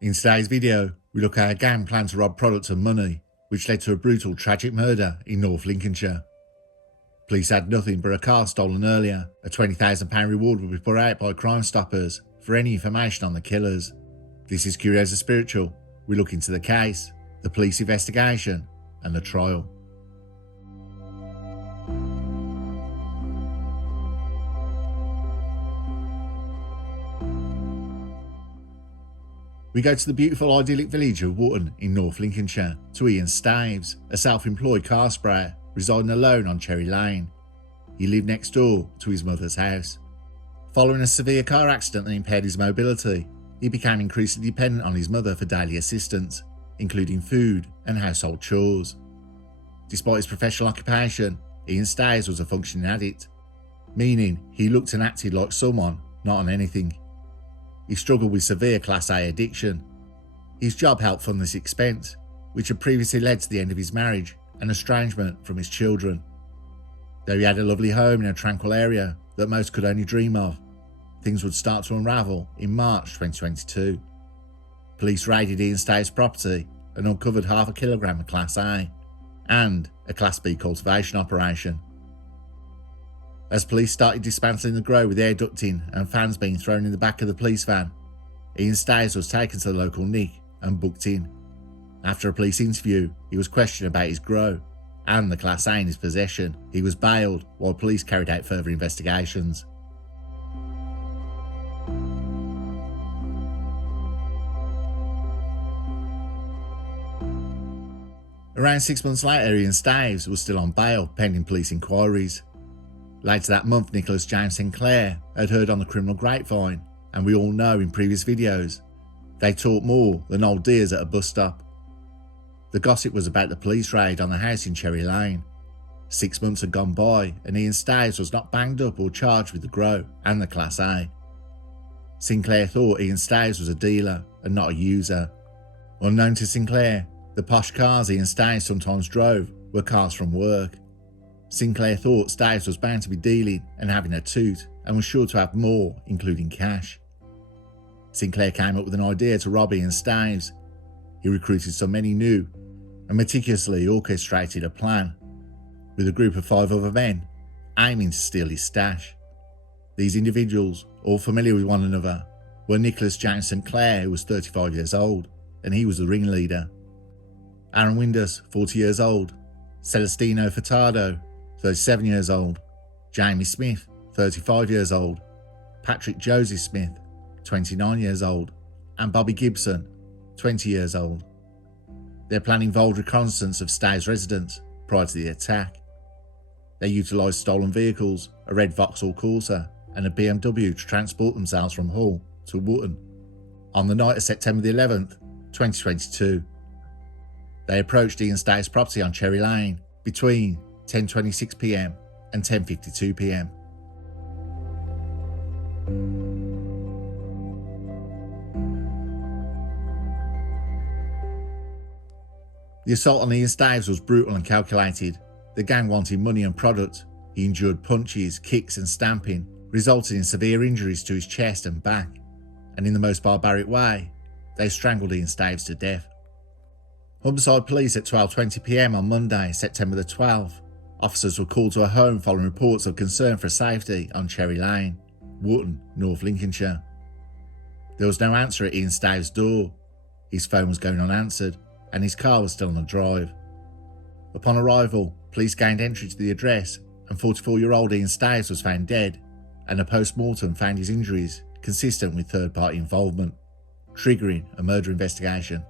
In today's video, we look at how a gang planned to rob products and money, which led to a brutal, tragic murder in North Lincolnshire. Police had nothing but a car stolen earlier. A £20,000 reward would be put out by Crime Stoppers for any information on the killers. This is Curios&Spiritual. We look into the case, the police investigation, and the trial. We go to the beautiful idyllic village of Wootton in North Lincolnshire to Ian Staves, a self-employed car sprayer residing alone on Cherry Lane. He lived next door to his mother's house. Following a severe car accident that impaired his mobility, he became increasingly dependent on his mother for daily assistance, including food and household chores. Despite his professional occupation, Ian Staves was a functioning addict, meaning he looked and acted like someone not on anything. He struggled with severe Class A addiction. His job helped fund this expense, which had previously led to the end of his marriage and estrangement from his children. Though he had a lovely home in a tranquil area that most could only dream of, things would start to unravel in March 2022. Police raided Ian Staves' property and uncovered half a kilogram of Class A and a Class B cultivation operation. As police started dismantling the grow with air ducting and fans being thrown in the back of the police van, Ian Staves was taken to the local NIC and booked in. After a police interview, he was questioned about his grow and the Class A in his possession. He was bailed while police carried out further investigations. Around 6 months later, Ian Staves was still on bail pending police inquiries. Later that month, Nicholas James Sinclair had heard on the criminal grapevine, and we all know in previous videos, they talk more than old dears at a bus stop. The gossip was about the police raid on the house in Cherry Lane. 6 months had gone by and Ian Staves was not banged up or charged with the grow and the Class A. Sinclair thought Ian Staves was a dealer and not a user. Unknown to Sinclair, the posh cars Ian Staves sometimes drove were cars from work. Sinclair thought Staves was bound to be dealing and having a toot and was sure to have more, including cash. Sinclair came up with an idea to rob Ian Staves. He recruited some men he knew and meticulously orchestrated a plan, with a group of 5 other men aiming to steal his stash. These individuals, all familiar with one another, were Nicholas James Sinclair, who was 35 years old, and he was the ringleader. Aaron Windus, 40 years old, Celestino Furtado, 37 years old, Jamie Smith, 35 years old, Patrick Joseph Smith, 29 years old, and Bobby Gibson, 20 years old. Their plan involved reconnaissance of Staves' residence prior to the attack. They utilised stolen vehicles, a red Vauxhall Corsa and a BMW to transport themselves from Hull to Wootton on the night of September the 11th, 2022. They approached Ian Staves' property on Cherry Lane between 10:26 p.m. and 10:52 p.m. The assault on Ian Staves was brutal and calculated. The gang wanted money and product. He endured punches, kicks and stamping, resulting in severe injuries to his chest and back, and in the most barbaric way, they strangled Ian Staves to death. Humberside Police at 12:20 p.m. on Monday, September the 12th, officers were called to a home following reports of concern for safety on Cherry Lane, Wootton, North Lincolnshire. There was no answer at Ian Staves' door. His phone was going unanswered, and his car was still on the drive. Upon arrival, police gained entry to the address, and 44-year-old Ian Staves was found dead, and a post-mortem found his injuries consistent with third-party involvement, triggering a murder investigation.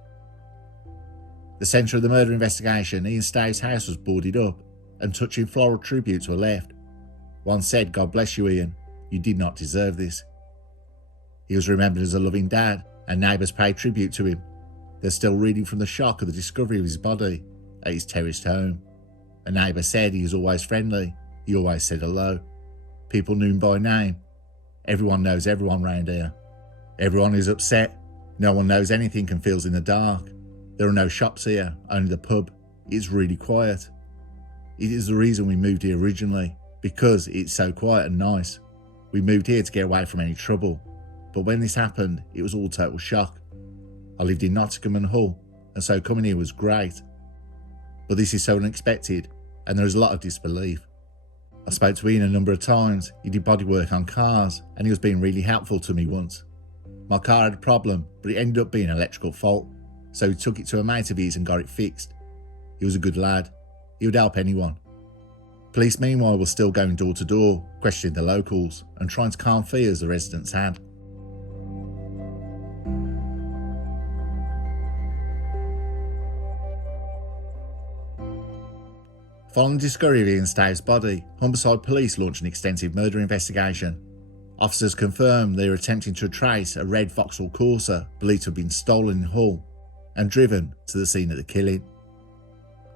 The centre of the murder investigation, Ian Staves' house was boarded up, and touching floral tributes were left. One said, "God bless you, Ian, you did not deserve this." He was remembered as a loving dad, and neighbours paid tribute to him. They're still reeling from the shock of the discovery of his body at his terraced home. A neighbour said he was always friendly, he always said hello. People knew him by name. Everyone knows everyone round here. Everyone is upset. No one knows anything and feels in the dark. There are no shops here, only the pub. It's really quiet. It is the reason we moved here originally, because it's so quiet and nice. We moved here to get away from any trouble, but when this happened, it was all total shock. I lived in Nottingham and Hull, and so coming here was great. But this is so unexpected, and there is a lot of disbelief. I spoke to Ian a number of times. He did bodywork on cars, and he was being really helpful to me once. My car had a problem, but it ended up being an electrical fault, so he took it to a mate of his and got it fixed. He was a good lad. He would help anyone. Police meanwhile were still going door to door, questioning the locals and trying to calm fears the residents had. Following the discovery of Ian Staves' body, Humberside Police launched an extensive murder investigation. Officers confirmed they were attempting to trace a red Vauxhall Corsa believed to have been stolen in Hull and driven to the scene of the killing.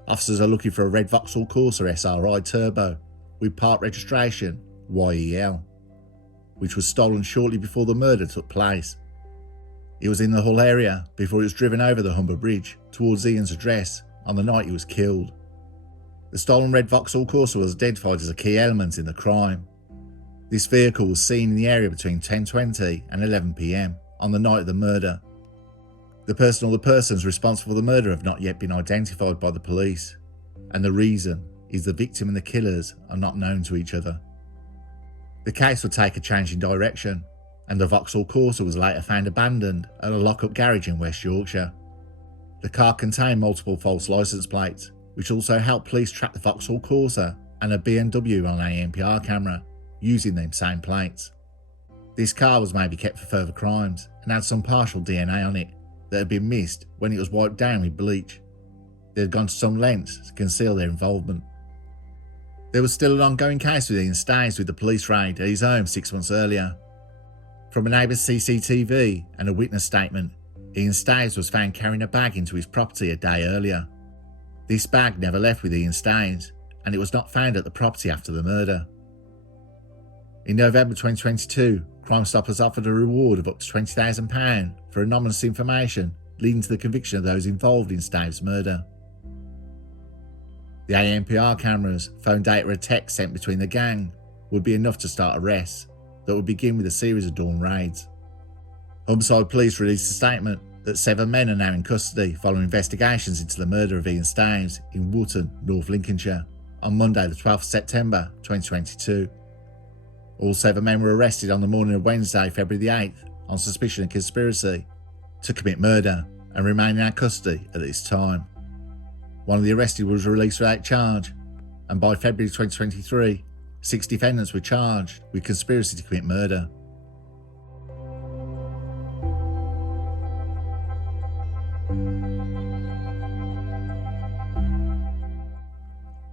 Officers are looking for a red Vauxhall Corsa SRI Turbo with part registration YEL, which was stolen shortly before the murder took place. It was in the Hull area before it was driven over the Humber Bridge towards Ian's address on the night he was killed. The stolen red Vauxhall Corsa was identified as a key element in the crime. This vehicle was seen in the area between 10:20 and 11 p.m. on the night of the murder. The person or the persons responsible for the murder have not yet been identified by the police, and the reason is the victim and the killers are not known to each other. The case would take a change in direction, and the Vauxhall Corsa was later found abandoned at a lock-up garage in West Yorkshire. The car contained multiple false licence plates, which also helped police track the Vauxhall Corsa and a BMW on an ANPR camera, using them same plates. This car was maybe kept for further crimes and had some partial DNA on it that had been missed when it was wiped down with bleach. They had gone to some lengths to conceal their involvement. There was still an ongoing case with Ian Staves with the police raid at his home 6 months earlier. From a neighbour's CCTV and a witness statement, Ian Staves was found carrying a bag into his property a day earlier. This bag never left with Ian Staves, and it was not found at the property after the murder. In November 2022, Crime Stoppers offered a reward of up to £20,000 for anonymous information leading to the conviction of those involved in Staves' murder. The ANPR cameras, phone data and text sent between the gang would be enough to start arrests that would begin with a series of dawn raids. Humberside Police released a statement that 7 men are now in custody following investigations into the murder of Ian Staves in Wootton, North Lincolnshire, on Monday the 12th of September 2022. All 7 men were arrested on the morning of Wednesday, February the 8th, on suspicion of conspiracy to commit murder and remain in our custody at this time. One of the arrested was released without charge, and by February 2023, 6 defendants were charged with conspiracy to commit murder.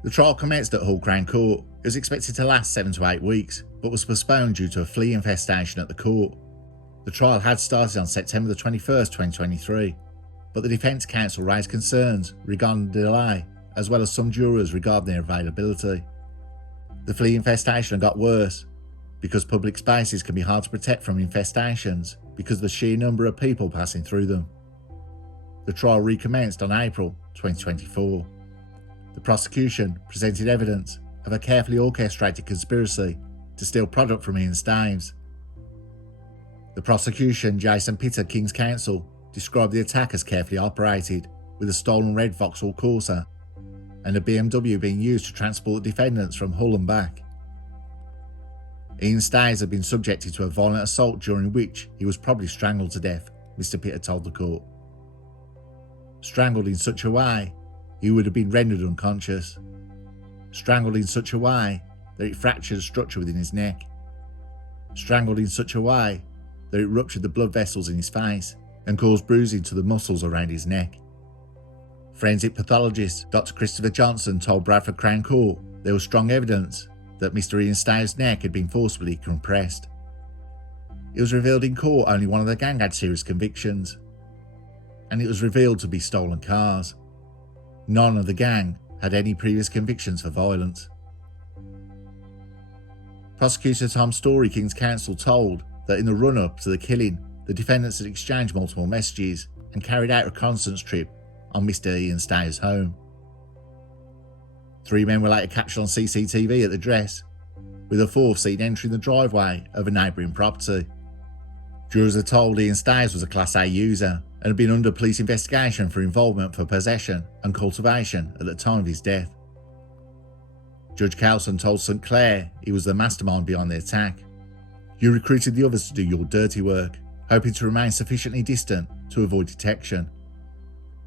The trial commenced at Hull Crown Court. It was expected to last 7 to 8 weeks, but was postponed due to a flea infestation at the court. The trial had started on September the 21st, 2023, but the Defence Counsel raised concerns regarding the delay, as well as some jurors regarding their availability. The flea infestation got worse, because public spaces can be hard to protect from infestations because of the sheer number of people passing through them. The trial recommenced on April 2024. The prosecution presented evidence of a carefully orchestrated conspiracy to steal product from Ian Staves. The prosecution, Jason Pitter, King's Counsel, described the attack as carefully operated, with a stolen red Vauxhall Corsa and a BMW being used to transport the defendants from Hull and back. Ian Staves had been subjected to a violent assault during which he was probably strangled to death, Mr. Pitter told the court. Strangled in such a way he would have been rendered unconscious. Strangled in such a way that it fractured a structure within his neck. Strangled in such a way that it ruptured the blood vessels in his face and caused bruising to the muscles around his neck. Forensic pathologist Dr. Christopher Johnson told Bradford Crown Court there was strong evidence that Mr. Ian Staves' neck had been forcibly compressed. It was revealed in court only one of the gang had serious convictions, and it was revealed to be stolen cars. None of the gang had any previous convictions for violence. Prosecutor Tom Story, King's Counsel, told that in the run-up to the killing, the defendants had exchanged multiple messages and carried out a reconnaissance trip on Mr. Ian Staves' home. 3 men were later captured on CCTV at the address, with a 4th seen entering the driveway of a neighbouring property. Jurors are told Ian Staves was a Class A user and had been under police investigation for involvement for possession and cultivation at the time of his death. Judge Carlson told St Clair he was the mastermind behind the attack. "You recruited the others to do your dirty work, hoping to remain sufficiently distant to avoid detection."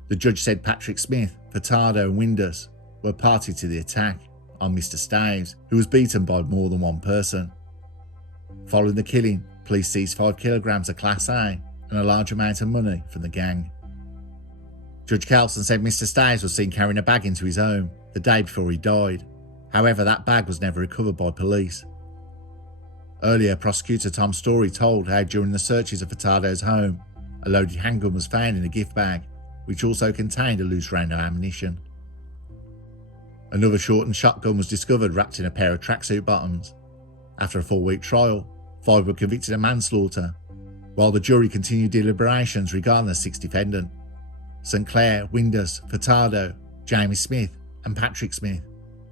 The judge said Patrick Smith, Furtado and Windus were party to the attack on Mr Staves, who was beaten by more than one person. Following the killing, police seized 5 kilograms of Class A and a large amount of money from the gang. Judge Carlson said Mr Staves was seen carrying a bag into his home the day before he died. However, that bag was never recovered by police. Earlier, prosecutor Tom Story told how during the searches of Furtado's home, a loaded handgun was found in a gift bag, which also contained a loose round of ammunition. Another shortened shotgun was discovered wrapped in a pair of tracksuit bottoms. After a 4-week trial, 5 were convicted of manslaughter, while the jury continued deliberations regarding the 6th defendant. St Clair, Windus, Furtado, Jamie Smith and Patrick Smith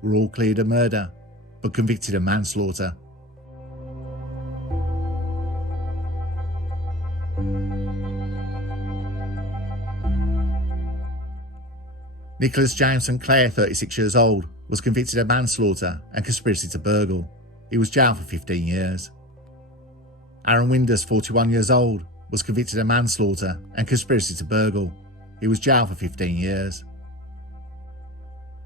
were all cleared of murder, but convicted of manslaughter. Nicholas James St Clair, 36 years old, was convicted of manslaughter and conspiracy to burgle. He was jailed for 15 years. Aaron Windus, 41 years old, was convicted of manslaughter and conspiracy to burgle. He was jailed for 15 years.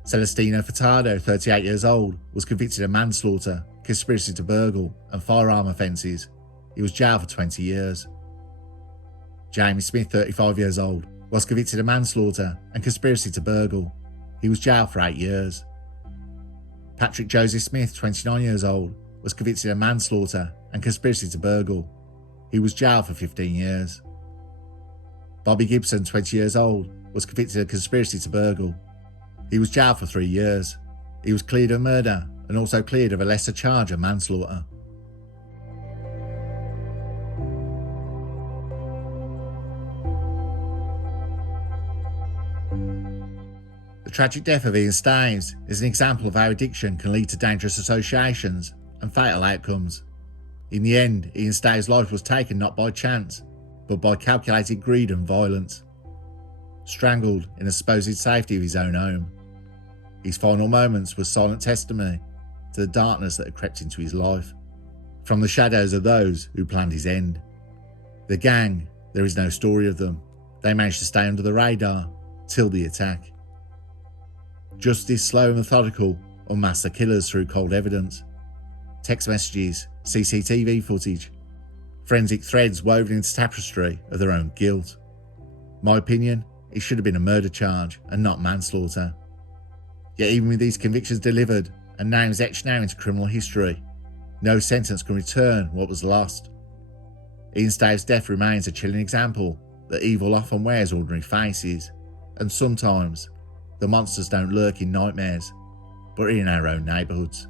Celestino Furtado, 38 years old, was convicted of manslaughter, conspiracy to burgle and firearm offences. He was jailed for 20 years. Jamie Smith, 35 years old, was convicted of manslaughter and conspiracy to burgle. He was jailed for 8 years. Patrick Joseph Smith, 29 years old, was convicted of manslaughter and conspiracy to burgle. He was jailed for 15 years. Bobby Gibson, 20 years old, was convicted of conspiracy to burgle. He was jailed for 3 years. He was cleared of murder and also cleared of a lesser charge of manslaughter. The tragic death of Ian Staves is an example of how addiction can lead to dangerous associations and fatal outcomes. In the end, Ian Staves' life was taken not by chance, but by calculated greed and violence. Strangled in the supposed safety of his own home. His final moments were silent testimony to the darkness that had crept into his life, from the shadows of those who planned his end. The gang, there is no story of them. They managed to stay under the radar till the attack. Justice, slow and methodical, unmasked the killers through cold evidence. Text messages, CCTV footage, forensic threads woven into tapestry of their own guilt. My opinion, it should have been a murder charge and not manslaughter. Yet even with these convictions delivered and names etched now into criminal history, no sentence can return what was lost. Ian Staves' death remains a chilling example that evil often wears ordinary faces, and sometimes the monsters don't lurk in nightmares, but in our own neighbourhoods.